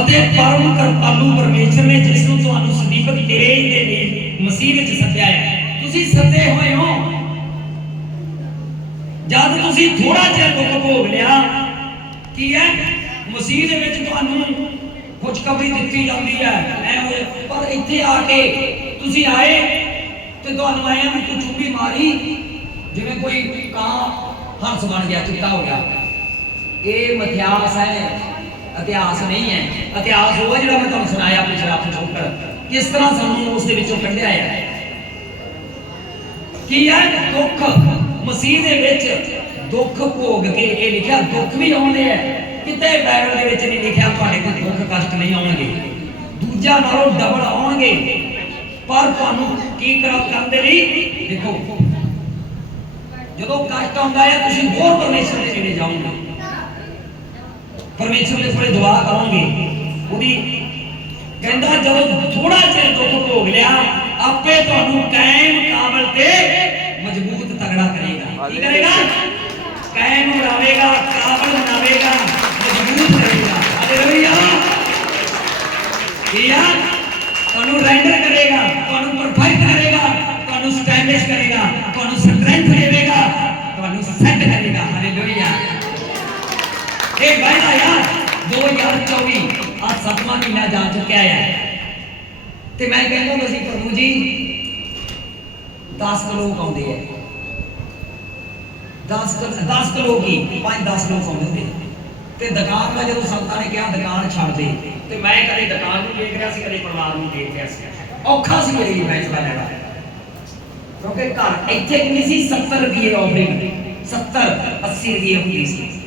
ਅਤੇ ਪਰਮ ਕਰਤਾਲੂ ਪਰਮੇਸ਼ਰ ਨੇ ਜਿਸ ਨੂੰ ਤੁਹਾਨੂੰ ਸਦੀਕਤ ਤੇਜ ਦੇ ਨੇ, ਮਸੀਹ ਵਿੱਚ ਸੱਦਿਆ ਹੈ। ਤੁਸੀਂ ਸੱਦੇ ਹੋਏ ਹੋ। ਜਦ ਤੁਸੀਂ ਥੋੜਾ ਜਿਹਾ ਦੁੱਖ ਭੋਗ ਲਿਆ, ਕੀ ਹੈ? ਮਸੀਹ ਦੇ ਵਿੱਚ ਤੁਹਾਨੂੰ ਖੁਸ਼ਖਬਰੀ ਦਿੱਤੀ ਜਾਂਦੀ ਹੈ। ਐ ਹੋਏ, ਪਰ ਇੱਥੇ ਆ ਕੇ ਤੁਸੀਂ ਆਏ ਤੇ ਤੁਹਾਨੂੰ ਆਇਆ ਵੀ ਕੋਈ ਚੁੰਡੀ ਮਾਰੀ, ਜਿਵੇਂ ਕੋਈ ਕਾਂ, ਹੰਸ ਬਣ ਗਿਆ, ਚਿੱਟਾ ਹੋ ਗਿਆ। ਇਹ ਮਿਥਿਆਸ ਹੈ। ਇਤਿਹਾਸ ਨਹੀਂ ਹੈ। ਇਤਿਹਾਸ ਉਹ ਜਿਹੜਾ ਮੈਂ ਤੁਹਾਨੂੰ ਸੁਣਾਇਆ ਪਿਛਲਾ ਪਿਛੋਕੜ ਕਿਸ ਤਰ੍ਹਾਂ ਸਾਨੂੰ ਉਸ ਦੇ ਵਿੱਚੋਂ ਕੱਢਿਆ ਹੈ? ਕੀ ਹੈ? ਦੁੱਖ। ਮਸੀਹ ਦੇ ਵਿੱਚ ਦੁੱਖ ਭੋਗ ਕੇ ਇਹ ਲਿਖਿਆ, ਦੁੱਖ ਵੀ ਆਉਂਦੇ ਆ ਕਿਤੇ ਬਾਈਬਲ ਦੇ ਵਿੱਚ ਨਹੀਂ ਲਿਖਿਆ, ਤੁਹਾਡੇ ਕੋਲ ਦੁੱਖ ਕਸ਼ਟ ਨਹੀਂ ਆਉਣਗੇ। ਦੂਜਾ ਨਾਲੋਂ ਡਬਲ ਆਉਣਗੇ। ਪਰ ਤੁਹਾਨੂੰ ਕੀ ਕਰਾ ਕਰਨ ਦੇ ਲਈ? ਦੇਖੋ, ਜਦੋਂ ਕਸ਼ਟ ਆਉਂਦਾ ਹੈ, ਤੁਸੀਂ ਹੋਰ ਪਰਮੇਸ਼ਰ ਦੇ ਨੇੜੇ ਜਾਓਗੇ। ਪਰਮੇਸ਼ਰ ਦੇ ਕੋਲੇ ਦੁਆ ਕਰੋਗੇ ਉਹਦੀ ਕਹਿੰਦਾ ਜਦੋਂ ਥੋੜਾ ਚਿਰ ਦੁੱਖ ਭੋਗ ਲਿਆ ਆਪੇ ਤੁਹਾਨੂੰ ਕਾਇਮ ਕਾਬਲ ਤੇ ਮਜ਼ਬੂਤ ਤਗੜਾ ਕਰੇਗਾ ਕੀ ਕਰੇਗਾ ਕਾਇਮ ਬਣਾਵੇਗਾ ਕਾਬਲ ਬਣਾਵੇਗਾ ਮਜ਼ਬੂਤ ਕਰੇਗਾ ਹਾਲੇਲੂਇਆ ਕੀ ਆ 2024 ਅੱਜ ਸੱਤਵਾਂ ਮਹੀਨਾ ਜਾ ਚੁੱਕਿਆ ਹੈ ਤੇ ਮੈਂ ਕਹਿੰਦਾ ਹੁੰਦਾ ਸੀ ਪ੍ਰਭੂ ਜੀ 10 ਲੋਕ ਆਉਂਦੇ ਆ 10 10 ਲੋਕ ਹੀ 5-10 ਲੋਕ ਆਉਂਦੇ ਹੁੰਦੇ ਤੇ ਦੁਕਾਨ ਦਾ ਜਦੋਂ ਸੰਤਾਂ ਨੇ ਕਿਹਾ ਦੁਕਾਨ ਛੱਡ ਦੇ ਤੇ ਮੈਂ ਕਦੇ ਦੁਕਾਨ ਨੂੰ ਦੇਖ ਰਿਹਾ ਸੀ ਕਦੇ ਪਰਿਵਾਰ ਨੂੰ ਦੇਖ ਰਿਹਾ ਸੀ ਔਖਾ ਸੀ ਮੇਰੀ ਫੈਸਲਾ ਲੈਣਾ ਕਿਉਂਕਿ ਘਰ ਇੱਥੇ ਕਿੰਨੀ ਸੀ 70 ਰੁਪਏ ਆਫਰਿੰਗ 70 80 ਰੁਪਏ ਹੁੰਦੀ ਸੀ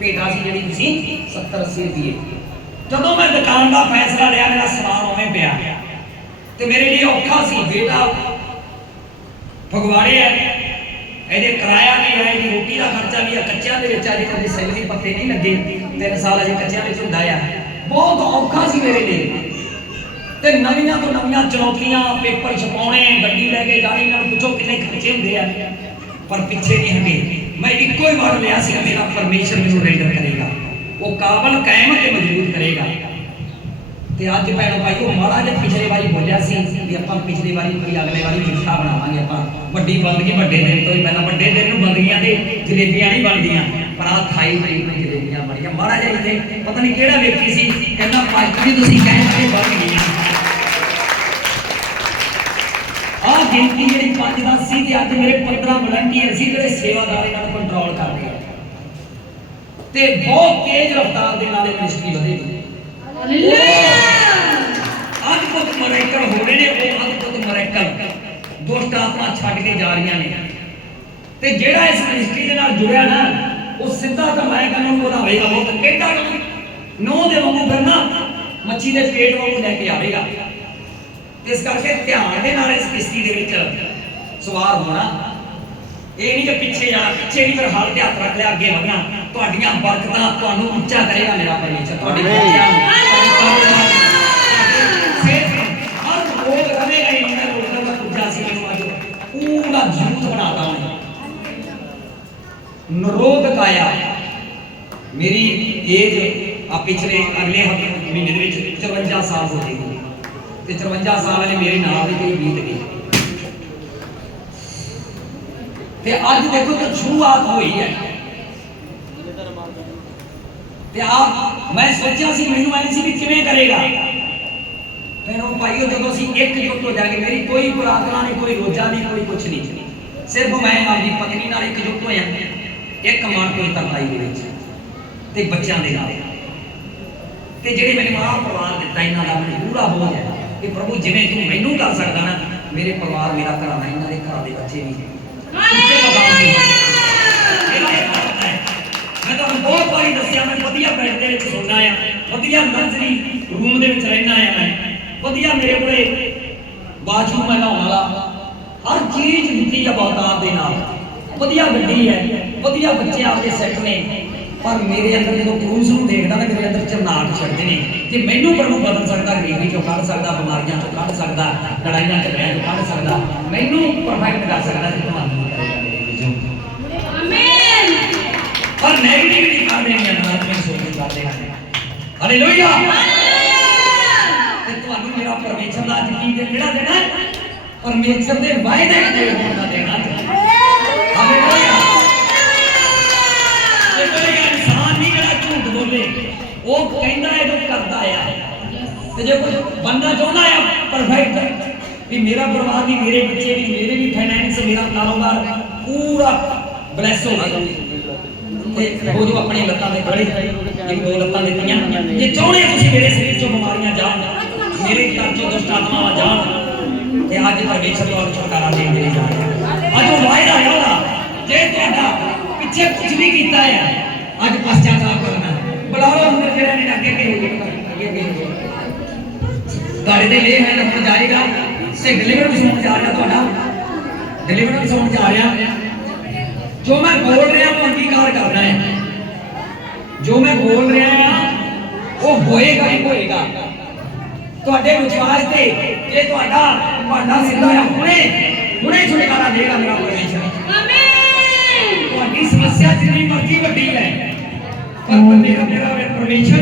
ਭੇਟਾ ਸੀ ਜਿਹੜੀ ਤੁਸੀਂ 70 80 ਰੁਪਏ ਜਦੋਂ ਮੈਂ ਦੁਕਾਨ ਦਾ ਫੈਸਲਾ ਲਿਆ, ਮੇਰਾ ਸਮਾਨ ਉਵੇਂ ਪਿਆ। ਤੇ ਮੇਰੇ ਲਈ ਔਖਾ ਸੀ, ਬੇਟਾ ਫਗਵਾੜੇ ਆ ਇਹਦੇ ਕਿਰਾਇਆ ਵੀ ਹੈ, ਇਹਦੀ ਰੋਟੀ ਦਾ ਖਰਚਾ ਵੀ ਆ ਕੱਚਿਆਂ ਦੇ ਵਿੱਚ ਅਜੇ ਕਦੇ ਸੈਲਰੀ ਪੱਤੇ ਨਹੀਂ ਲੱਗੇ। ਤਿੰਨ ਸਾਲ ਅਜੇ ਕੱਚਿਆਂ ਵਿੱਚ ਹੁੰਦਾ ਆ। ਬਹੁਤ ਔਖਾ ਸੀ ਮੇਰੇ ਲਈ। ਤੇ ਨਵੀਆਂ ਤੋਂ ਨਵੀਆਂ ਚੁਣੌਤੀਆਂ, ਪੇਪਰ ਛਪਾਉਣੇ, ਗੱਡੀ ਲੈ ਕੇ ਜਾਣੀ, ਇਹਨਾਂ ਨੂੰ ਪੁੱਛੋ ਕਿੰਨੇ ਖਰਚੇ ਹੁੰਦੇ ਆ। ਪਰ ਪਿੱਛੇ ਨਹੀਂ ਹਟੇ। ਮੈਂ ਇੱਕੋ ਹੀ ਵਾਰ ਲਿਆ ਸੀ ਮੇਰਾ ਪਰਮੇਸ਼ਰ ਮੈਨੂੰ ਰੈਂਡਰ ਕਰੇਗਾ। ਉਹ ਕਾਬਲ ਕਾਇਮ ਤੇ ਮਜ਼ਬੂਤ ਕਰੇਗਾ। ਤੇ ਅੱਜ ਭੈਣੋ ਭਾਈਓ ਮਾੜਾ ਜਿਹਾ ਪਿਛਲੇ ਵਾਰੀ ਬੋਲਿਆ ਸੀ ਵੀ ਆਪਾਂ ਪਿਛਲੀ ਵਾਰੀ ਕੋਈ ਅਗਲੇ ਵਾਰੀ ਮਿੱਠਾ ਬਣਾਵਾਂਗੇ ਆਪਾਂ। ਵੱਡੀ ਬੰਦਗੀ ਵੱਡੇ ਦਿਨ ਤੋਂ ਹੀ ਪਹਿਲਾਂ ਵੱਡੇ ਦਿਨ ਨੂੰ ਬੰਦਗੀਆਂ ਤੇ ਜਲੇਬੀਆਂ ਨਹੀਂ ਬਣਦੀਆਂ, ਪਰ ਆ 28 ਤਰੀਕ ਨੂੰ ਜਲੇਬੀਆਂ ਬਣੀਆਂ ਮਾੜਾ ਜਿਹਾ ਇੱਥੇ, ਪਤਾ ਨਹੀਂ ਕਿਹੜਾ ਵੇਖੀ ਸੀ, ਕਹਿੰਦਾ ਪਾਸਟਰ ਜੀ, ਤੁਸੀਂ ਕਹਿੰਦੇ ਬਣ ਗਈਆਂ ਆ ਗਿਣਤੀ ਜਿਹੜੀ 5 10 ਸੀ ਤੇ ਅੱਜ ਮੇਰੇ 15 ਵਲੰਟੀਅਰ ਸੀ ਜਿਹੜੇ ਸੇਵਾਦਾਰ ਇਹਨਾਂ ਨੂੰ ਕੰਟਰੋਲ ਕਰਦੇ ਆ ਤੇ ਬਹੁਤ ਤੇਜ਼ ਰਫ਼ਤਾਰ ਦੇ ਨਾਲ ਇਹ ਮਿਨਿਸਟਰੀ ਵਧੇਗੀ ਅੱਜ ਕੁਝ ਮਰੈਕਲ ਹੋ ਰਹੇ ਨੇ ਉਹ ਅੱਜ ਕੁਝ ਮਰੈਕਲ ਦੁਸ਼ਟ ਆਤਮਾ ਛੱਡ ਕੇ ਜਾ ਰਹੀਆਂ ਨੇ। ਤੇ ਜਿਹੜਾ ਇਸ ਮਿਨਿਸਟਰੀ ਦੇ ਨਾਲ ਜੁੜਿਆ ਨਾ ਉਹ ਸਿੱਧਾ ਤਾਂ ਮੈਂ ਕਹਿੰਦਾ ਉਹਨੂੰ ਵਧਾਵੇਗਾ ਬਹੁਤ ਕਿਹੜਾ ਨੋ ਦੇ ਵਾਂਗੂ ਕਰਨਾ ਮੱਛੀ ਦੇ ਪੇਟ ਵਾਂਗੂ ਲੈ ਕੇ ਆਵੇਗਾ। ਇਸ ਕਰਕੇ ਧਿਆਨ ਦੇ ਨਾਲ ਇਸ ਕਿਸ਼ਤੀ ਦੇ ਵਿੱਚ ਸਵਾਰ ਹੋਣਾ। ਇਹ ਨਹੀਂ ਕਿ ਪਿੱਛੇ ਜਾਣਾ ਪਿੱਛੇ ਨਹੀਂ ਫਿਰ ਹਲ ਤੇ ਹੱਥ ਰੱਖ ਲਿਆ ਅੱਗੇ ਵਧਣਾ। ਤੁਹਾਡੀਆਂ ਬਰਕਤਾਂ ਤੁਹਾਨੂੰ ਉੱਚਾ ਕਰੇਗਾ ਮੇਰਾ ਪਰਮੇਸ਼ਰ ਤੁਹਾਡੇ ਬੱਚਿਆਂ ਨੂੰ। ਸਿਰਫ ਹਰ ਰਵੇਗਾ ਹੀ ਨਹੀਂ ਰੋਗ ਦਾ ਪੁੱਜਾ ਸੀ ਮੈਨੂੰ ਅੱਜ। ਪੂਰਾ ਜੂਤ ਬਣਾਤਾ ਉਹਨੇ। ਨਰੋਗ ਕਾਇਆ। ਮੇਰੀ ਏਜ ਆ ਪਿਛਲੇ ਅਗਲੇ ਹਫ਼ਤੇ ਮਹੀਨੇ ਦੇ ਵਿੱਚ 54 ਸਾਲ ਹੋ ਜਾਏਗੀ ਤੇ 54 ਸਾਲ ਵਾਲੇ ਮੇਰੇ ਨਾਲ ਦੇ ਕੋਈ ਬੀਤ ਗਏ ਤੇ ਅੱਜ ਦੇਖੋ ਕਿ ਸ਼ੁਰੂਆਤ ਹੋਈ ਹੈ। ਤੇ ਆ ਮੈਂ ਸੋਚਿਆ ਸੀ, ਮੈਨੂੰ ਐ ਸੀ ਵੀ ਕਿਵੇਂ ਕਰੇਗਾ। ਫਿਰ ਉਹ ਭਾਈਓ ਜਦੋਂ ਅਸੀਂ ਇੱਕ ਜੁੱਟ ਹੋ ਜਾਗੇ, ਮੇਰੀ ਕੋਈ ਪ੍ਰਾਰਥਨਾ ਨਹੀਂ, ਕੋਈ ਰੋਜਾ ਨਹੀਂ, ਕੋਈ ਕੁਛ ਨਹੀਂ। ਸਿਰਫ ਮੈਂ ਆਪਣੀ ਪਤਨੀ ਨਾਲ ਇੱਕ ਜੁੱਟ ਹੋਇਆ। ਇੱਕ ਮਨ ਕੋਈ ਤਰਲਾਈ ਦੇ ਵਿੱਚ। ਤੇ ਬੱਚਿਆਂ ਦੇ ਨਾਲ। ਤੇ ਜਿਹੜੇ ਮੈਨੂੰ ਆਹ ਪਰਿਵਾਰ ਦਿੱਤਾ, ਇਹਨਾਂ ਦਾ ਮੈਨੂੰ ਪੂਰਾ ਬੋਝ ਹੈ। ਕਿ ਪ੍ਰਭੂ, ਜਿਵੇਂ ਤੂੰ ਮੈਨੂੰ ਕਰ ਸਕਦਾ ਨਾ, ਮੇਰੇ ਪਰਿਵਾਰ, ਮੇਰਾ ਘਰ ਇਹਨਾਂ ਦੇ ਘਰਾਂ ਦੇ ਬੱਚੇ ਵੀ ਉੱਚੇ ਮਕਾਮ ਦੇ ਮੈਂ ਤੁਹਾਨੂੰ ਬਹੁਤ ਵਾਰੀ ਦੱਸਿਆ, ਮੈਂ ਵਧੀਆ ਬੈੱਡ ਦੇ ਵਿੱਚ ਸੌਂਦਾ ਆ। ਵਧੀਆ ਨਰਸਰੀ ਰੂਮ ਦੇ ਵਿੱਚ ਰਹਿਣਾ ਆ ਮੈਂ। ਵਧੀਆ ਮੇਰੇ ਕੋਲੇ ਬਾਥਰੂਮ ਹੈ ਨਹਾਉਣ ਵਾਲਾ। ਹਰ ਚੀਜ਼ ਦਿੱਤੀ ਆ ਬਹੁਤਾਤ ਦੇ ਨਾਲ। ਵਧੀਆ ਗੱਡੀ ਹੈ, ਵਧੀਆ ਬੱਚੇ ਆਪਦੇ ਸੈੱਟ ਨੇ। ਪਰ ਮੇਰੇ ਅੰਦਰ ਜਦੋਂ ਕਰੂਜ਼ ਨੂੰ ਦੇਖਦਾ ਨਾ ਮੇਰੇ ਅੰਦਰ ਕਿ ਮੈਨੂੰ ਪ੍ਰਭੂ ਬਦਲ ਸਕਦਾ ਗਰੀਬੀ ਚੋਂ ਕੱਢ ਸਕਦਾ ਬਿਮਾਰੀਆਂ ਚੋਂ ਕੱਢ ਸਕਦਾ ਲੜਾਈਆਂ ਝਗੜਿਆਂ ਚੋਂ ਕੱਢ ਸਕਦਾ ਮੈਨੂੰ ਪਰਫੈਕਟ ਕਰ ਸਕਦਾ ਤੇ ਤੁਹਾਨੂੰ ਵਿੱਚ। ਪਰ ਨੈਗੇਟਿਵਿਟੀ ਕਰ ਦੇਣੀ ਹੈ ਨਕਾਰਾਤਮਕ ਸੋਚ ਕਰਦੇ ਹਨ ਹਾਲੇਲੂਇਆ ਤੇ ਤੁਹਾਨੂੰ ਮੇਰਾ ਪਰਮੇਸ਼ਰ ਦਾ ਯਕੀਨ ਕਿਹੜਾ ਦੇਣਾ? ਪਰਮੇਸ਼ਰ ਦੇ ਵਾਅਦੇ ਦੇ ਹੋਣ ਦਾ ਤੇ ਜੇ ਕੋਈ ਬੰਦਾ ਚਾਹੁੰਦਾ ਆ ਪਰਫੈਕਟ ਵੀ ਮੇਰਾ ਪਰਿਵਾਰ ਵੀ, ਮੇਰੇ ਬੱਚੇ ਵੀ, ਮੇਰੇ ਵੀ ਫਾਈਨੈਂਸ ਮੇਰਾ ਕਾਰੋਬਾਰ ਪੂਰਾ ਬਲੈਸ ਹੋ ਗਿਆ। ਤੇ ਉਹ ਜੋ ਆਪਣੀ ਲੱਤਾਂ ਦੇ ਖੜੇ ਇੱਕ ਦੋ ਲੱਤਾਂ ਦਿੱਤੀਆਂ ਜੇ ਚਾਹੁੰਦੇ ਹੋ ਤੁਸੀਂ ਮੇਰੇ ਸਰੀਰ ਚੋਂ ਬਿਮਾਰੀਆਂ ਜਾਣ, ਮੇਰੇ ਘਰ ਚੋਂ ਦੁਸ਼ਟ ਆਤਮਾਵਾਂ ਜਾਣ, ਤੇ ਅੱਜ ਪਰਮੇਸ਼ਰ ਤੁਹਾਨੂੰ ਛੁਟਕਾਰਾ ਦੇਣ ਦੇ ਲਈ ਜਾ ਰਿਹਾ ਅੱਜ ਉਹ ਵਾਅਦਾ ਹੈ ਉਹਦਾ, ਜੇ ਤੁਹਾਡਾ ਪਿੱਛੇ ਕੁਝ ਵੀ ਕੀਤਾ ਹੈ ਅੱਜ ਪਛਤਾਵਾ ਕਰਨਾ। ਬੁਲਾਓ, ਅੰਦਰ ਜਿਹੜਾ ਨੇ ਅੱਗੇ ਅੱਗੇ ਹੋ ਜਾਏਗਾ ਅੱਗੇ ਅੱਗੇ ਹੋ ਜਾਏਗਾ ਤੁਹਾਡੇ ਦੇ ਲਈ ਹੈ ਲੱਭ ਜਾਏਗਾ ਸੇ ਡਿਲੀਵਰ ਵੀ ਸੁਣ ਜਾ ਰਿਹਾ ਤੁਹਾਡਾ। ਡਿਲੀਵਰ ਵੀ ਸੁਣ ਜਾ ਰਿਹਾ। ਜੋ ਮੈਂ ਬੋਲ ਰਿਹਾ ਉਹ ਅੰਗੀਕਾਰ ਕਰਨਾ ਹੈ। ਜੋ ਮੈਂ ਬੋਲ ਰਿਹਾ ਹਾਂ ਉਹ ਹੋਏਗਾ ਹੀ ਹੋਏਗਾ। ਤੁਹਾਡੇ ਵਿਸ਼ਵਾਸ ਤੇ ਜੇ ਤੁਹਾਡਾ ਭਾਂਡਾ ਸਿੱਧਾ ਹੈ ਹੁਣੇ ਹੁਣੇ ਛੁਟਕਾਰਾ ਦੇਗਾ ਮੇਰਾ ਪਰਮੇਸ਼ਰ। ਤੁਹਾਡੀ ਸਮੱਸਿਆ ਜਿੰਨੀ ਮਰਜ਼ੀ ਵੱਡੀ ਹੈ ਪਰ ਮੇਰਾ ਮੇਰਾ ਪਰਮੇਸ਼ਰ